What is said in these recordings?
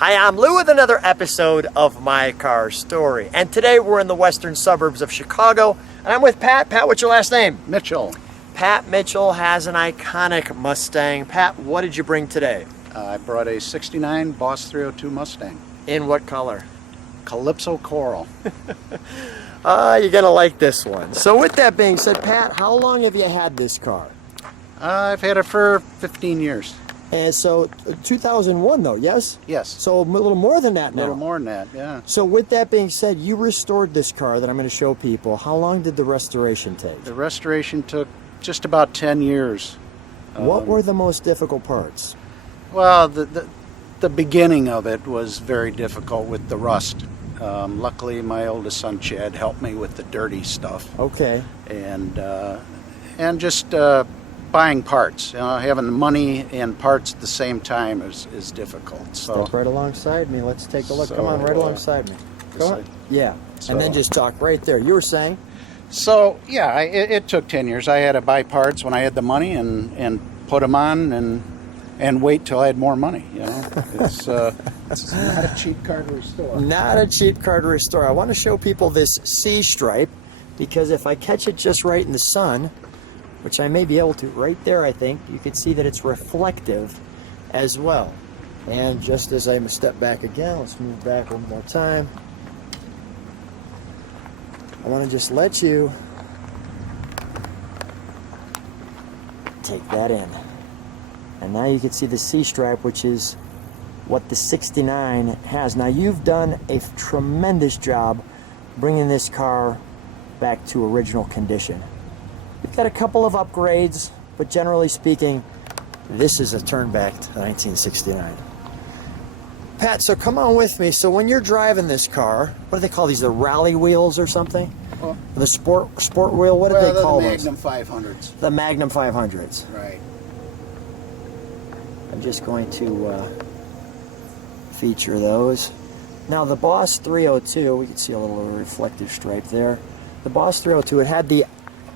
Hi, I'm Lou with another episode of My Car Story. And today we're in the western suburbs of Chicago, and I'm with Pat. Pat, what's your last name? Mitchell. Pat Mitchell has an iconic Mustang. Pat, what did you bring today? I brought a 69 Boss 302 Mustang. In what color? Calypso Coral. You're gonna like this one. So with that being said, Pat, how long have you had this car? I've had it for 15 years. And so 2001 though, yes? Yes. So a little more than that now. A little more than that, yeah. So with that being said, you restored this car that I'm going to show people. How long did the restoration take? The restoration took just about 10 years. What were the most difficult parts? Well, the beginning of it was very difficult with the rust. Luckily, my oldest son Chad helped me with the dirty stuff. Okay. And just buying parts. Having the money and parts at the same time is difficult. So Step right alongside me. Let's take a look. Come on, right alongside me. Go on. Yeah. So, and then just talk right there. You were saying? So yeah, it took 10 years. I had to buy parts when I had the money and put them on and wait till I had more money. You know, it's not a cheap car to restore. Not a cheap car to restore. I want to show people this C stripe because if I catch it just right in the sun, which I may be able to right there, I think you can see that it's reflective as well. And just as I step back again, let's move back one more time. I want to just let you take that in. And now you can see the C stripe, which is what the 69 has. Now you've done a tremendous job bringing this car back to original condition. You've got a couple of upgrades, but generally speaking, this is a turn back to 1969. Pat, so come on with me. So when you're driving this car, what do they call these? The rally wheels or something? Well, the sport wheel? What do they call those? The Magnum 500s. The Magnum 500s. Right. I'm just going to feature those. Now the Boss 302, we can see a little reflective stripe there. The Boss 302, it had the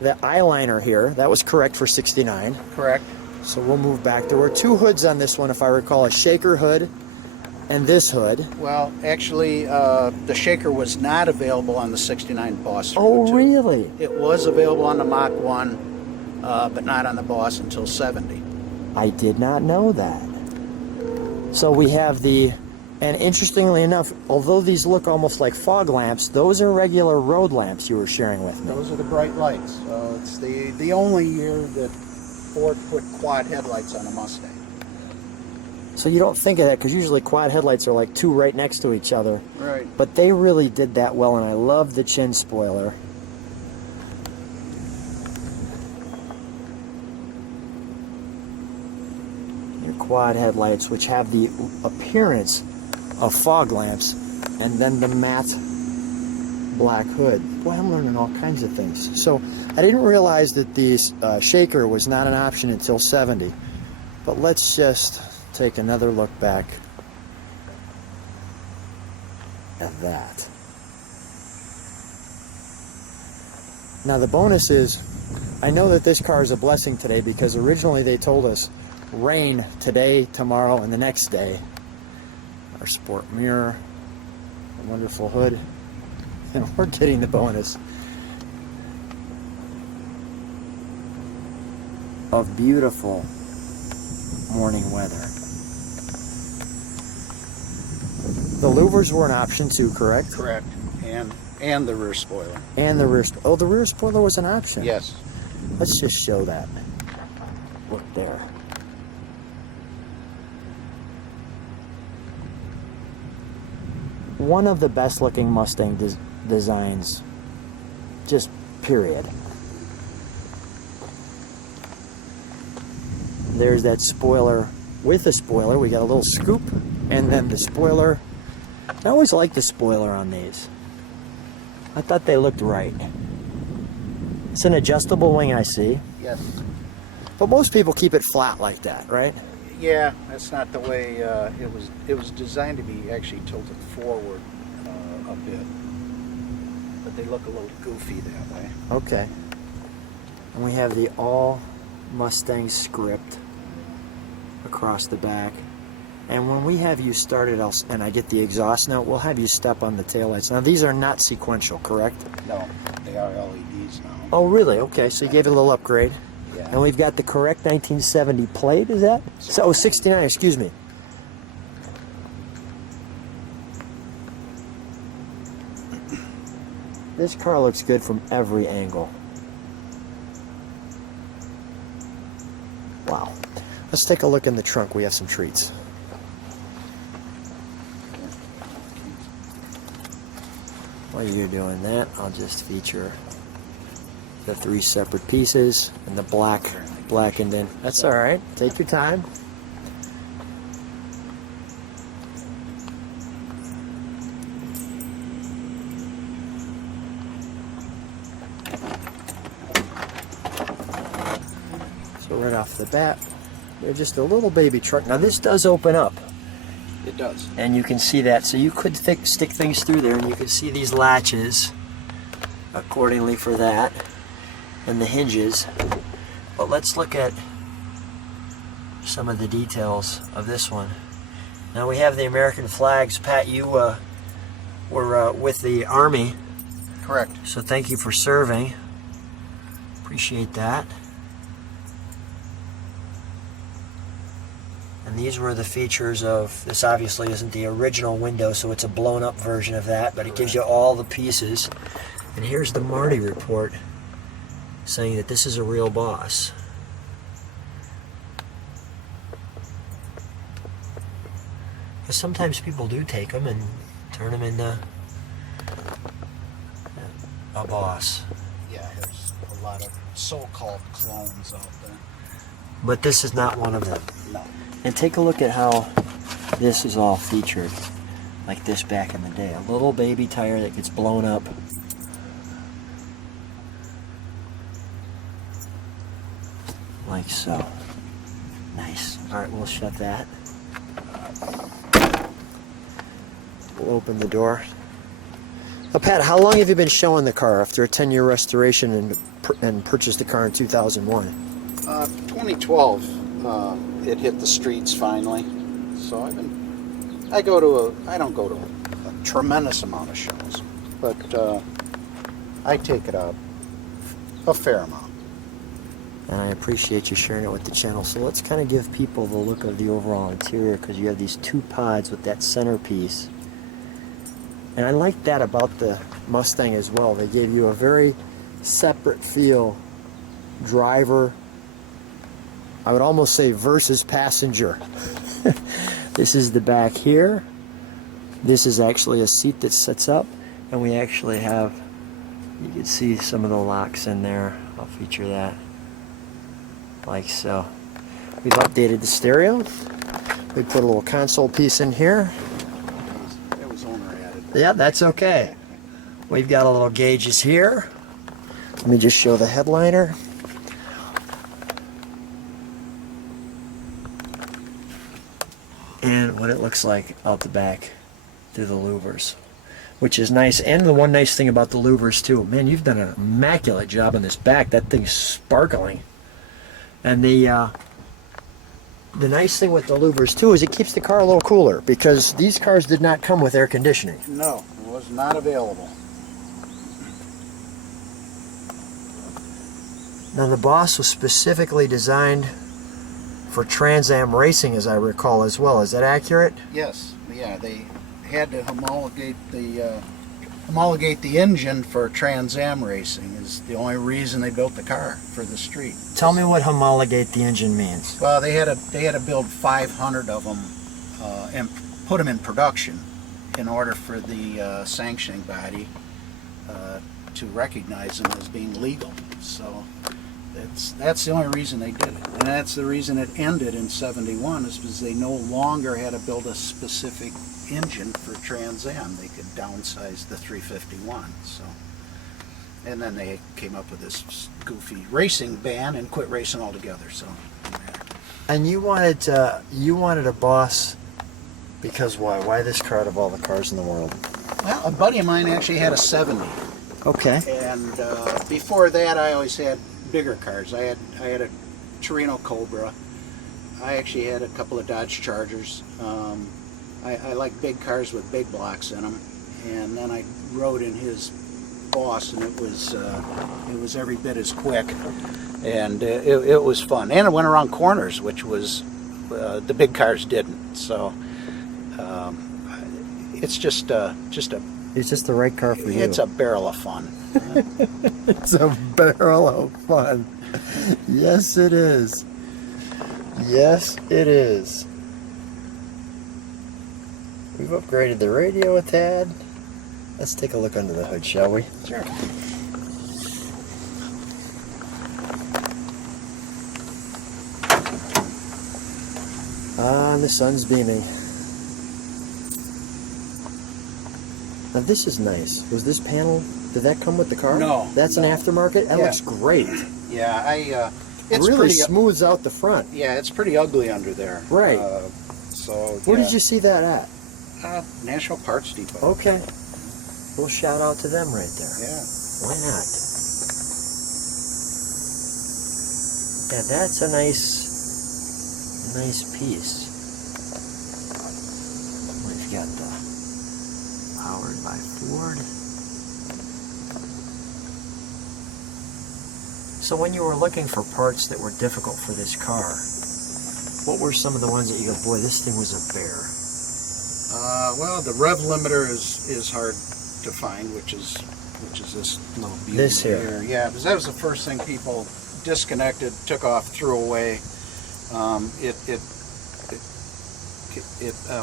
eyeliner here. That was correct for 69. Correct. So we'll move back. There were two hoods on this one, if I recall, a shaker hood and this hood. Well, actually, the shaker was not available on the 69 Boss 302. Oh, really? It was available on the Mach 1, but not on the Boss until 70. I did not know that. So we have and interestingly enough, although these look almost like fog lamps, those are regular road lamps you were sharing with me. Those are the bright lights. It's the only year that Ford put quad headlights on a Mustang. So you don't think of that because usually quad headlights are like two right next to each other. Right. But they really did that well, and I love the chin spoiler. Your quad headlights, which have the appearance of fog lamps, and then the matte black hood. Boy, I'm learning all kinds of things. So I didn't realize that the shaker was not an option until 70. But let's just take another look back at that. Now the bonus is, I know that this car is a blessing today because originally they told us rain today, tomorrow, and the next day. Our sport mirror, a wonderful hood, and we're getting the bonus of beautiful morning weather. The louvers were an option too, correct? Correct. And the rear spoiler. And the rear the rear spoiler was an option. Yes. Let's just show that. Look there. One of the best looking Mustang designs, just period. There's that spoiler with the spoiler. We got a little scoop and then the spoiler. I always like the spoiler on these. I thought they looked right. It's an adjustable wing, I see. Yes. But most people keep it flat like that, right? Yeah, that's not the way it was designed to be actually tilted forward a bit. But they look a little goofy that way. Okay. And we have the all Mustang script across the back. And when we have you started, and I get the exhaust now, we'll have you step on the taillights. Now, these are not sequential, correct? No, they are LEDs now. Oh, really? Okay, so you gave it a little upgrade. Yeah. And we've got the correct 1970 plate, is that? So, oh, 69, excuse me. This car looks good from every angle. Wow. Let's take a look in the trunk. We have some treats. While you're doing that, I'll just feature the 3 separate pieces and the blackened in. That's all right. Take your time. So right off the bat, they're just a little baby truck. Now this does open up. It does. And you can see that. So you could stick things through there, and you can see these latches accordingly for that, and the hinges. But let's look at some of the details of this one. Now we have the American flags. Pat, you were with the Army. Correct. So thank you for serving. Appreciate that. And these were the features of, this obviously isn't the original window, so it's a blown up version of that, but it gives you all the pieces. And here's the Marty report saying that this is a real Boss. Because sometimes people do take them and turn them into a Boss. Yeah, there's a lot of so-called clones out there. But this is not one of them. No. And take a look at how this is all featured, like this back in the day. A little baby tire that gets blown up. Like so. Nice. Alright, we'll shut that. We'll open the door. Now, Pat, how long have you been showing the car after a 10-year restoration and purchased the car in 2001? 2012. It hit the streets finally, so I don't go to a tremendous amount of shows, but I take it up a fair amount. And I appreciate you sharing it with the channel. So let's kind of give people the look of the overall interior, because you have these 2 pods with that centerpiece. And I like that about the Mustang as well. They gave you a very separate feel, driver, I would almost say versus passenger. This is the back here. This is actually a seat that sits up, and we actually have, you can see some of the locks in there. I'll feature that like so. We've updated the stereo. We put a little console piece in here. It was owner added. Yeah, that's okay. We've got a little gauges here. Let me just show the headliner. And what it looks like out the back through the louvers, which is nice. And the one nice thing about the louvers too, man, you've done an immaculate job on this back. That thing's sparkling. And the nice thing with the louvers too is it keeps the car a little cooler, because these cars did not come with air conditioning. No, it was not available. Now the Boss was specifically designed for Trans Am racing, as I recall, as well. Is that accurate? Yes, yeah, they had to homologate the engine for Trans Am racing. Is the only reason they built the car for the street. Tell me what homologate the engine means. Well, they had to build 500 of them and put them in production in order for the sanctioning body to recognize them as being legal. So that's the only reason they did it, and that's the reason it ended in '71, is because they no longer had to build a specific engine for Trans Am. They could downsize the 351. So, and then they came up with this goofy racing ban and quit racing altogether. So, and you wanted a Boss because why? Why this car out of all the cars in the world? well, a buddy of mine actually had a '70, Okay. and before that, I always had bigger cars. I had a Torino Cobra. I actually had a couple of Dodge Chargers. I like big cars with big blocks in them, and then I rode in his Boss, and it was every bit as quick, and it was fun. And it went around corners, which was the big cars didn't. So it's just a. It's just the right car for you. It's a barrel of fun. It's a barrel of fun. Yes, it is. Yes, it is. We've upgraded the radio a tad. Let's take a look under the hood, shall we? Sure. Ah, and the sun's beaming. Now this is nice. Was this panel, did that come with the car? No. That's an aftermarket? That looks great. Yeah, It it's really pretty, smooths out the front. yeah, it's pretty ugly under there. Right. So Where yeah. did you see that at? National Parts Depot. Okay. We'll shout out to them right there. Yeah. Why not? Yeah, that's a nice piece. We've got the powered by Ford. So when you were looking for parts that were difficult for this car, what were some of the ones that you go, boy, this thing was a bear? Well, the rev limiter is hard to find, which is this little beauty This here. Yeah, because that was the first thing people disconnected, took off, threw away. It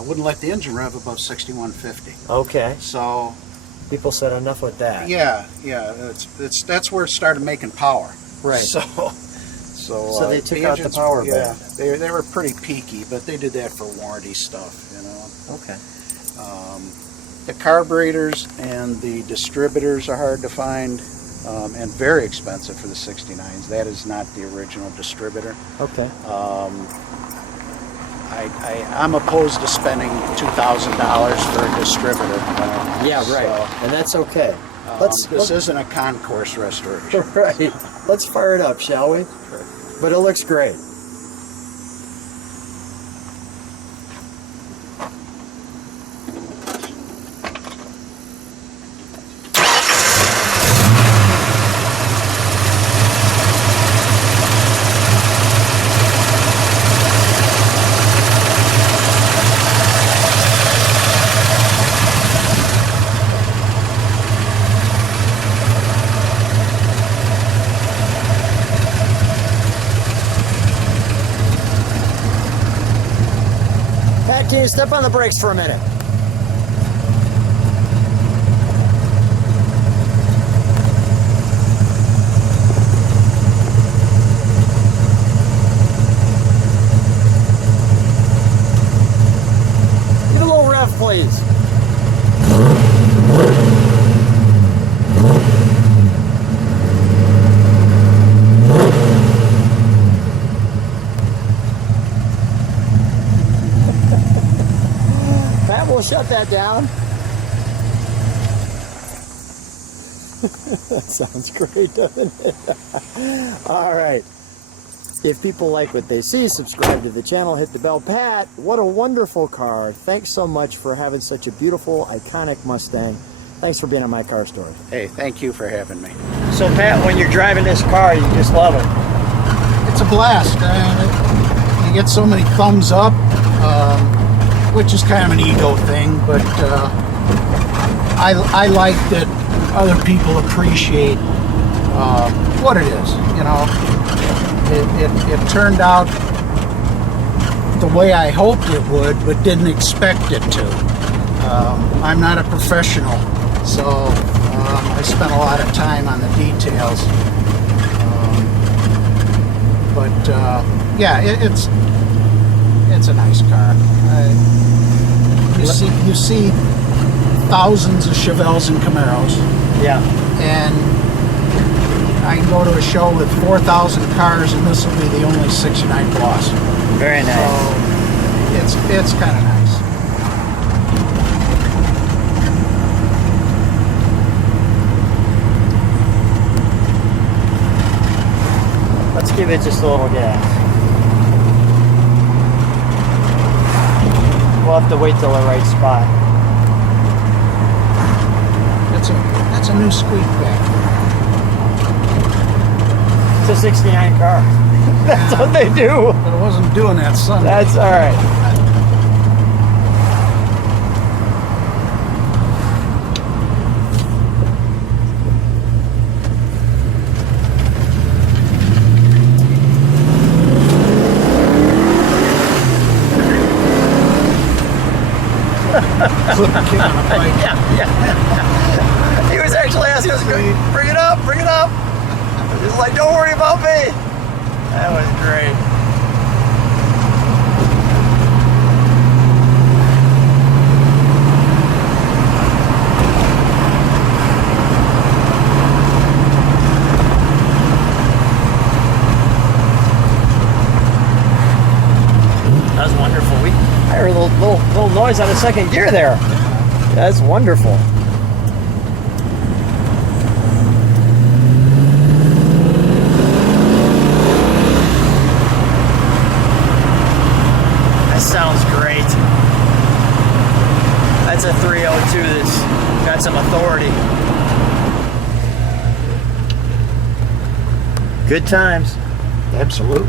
wouldn't let the engine rev above 6150. Okay. So People said enough with that. yeah, that's where it started making power. Right. So they took out the engines, power yeah, band. they were pretty peaky, but they did that for warranty stuff, you know. Okay. The carburetors and the distributors are hard to find, and very expensive for the 69s. That is not the original distributor. Okay. I'm opposed to spending $2,000 for a distributor. Yeah, right. So, And that's okay. this isn't a Concourse restoration. Right. Let's fire it up, shall we? Sure. But it looks great. Pat, can you step on the brakes for a minute? Give a little rev, please. Pat, we'll shut that down. That sounds great, doesn't it? All right. If people like what they see, subscribe to the channel, hit the bell. Pat, what a wonderful car. Thanks so much for having such a beautiful, iconic Mustang. Thanks for being on My Car Story. Hey, thank you for having me. So, Pat, when you're driving this car, you just love it. It's a blast. You get so many thumbs up, which is kind of an ego thing, but I like that other people appreciate what it is. You know, it turned out the way I hoped it would, but didn't expect it to. I'm not a professional, so I spent a lot of time on the details. Yeah, it's a nice car. You see thousands of Chevelles and Camaros. Yeah. And I can go to a show with 4,000 cars, and this will be the only 69 Boss. Very nice. So it's kind of nice. Let's give it just a little gas. We'll have to wait till the right spot. That's a new squeak back. It's a 69 car. That's what they do. But it wasn't doing that Sunday. That's all right. Yeah. He was actually asking us, bring it up. He's like, don't worry about me. That was great. That was wonderful. I heard a little noise on the second gear there. That's wonderful. That sounds great. That's a 302 that's got some authority. Good times. Absolutely.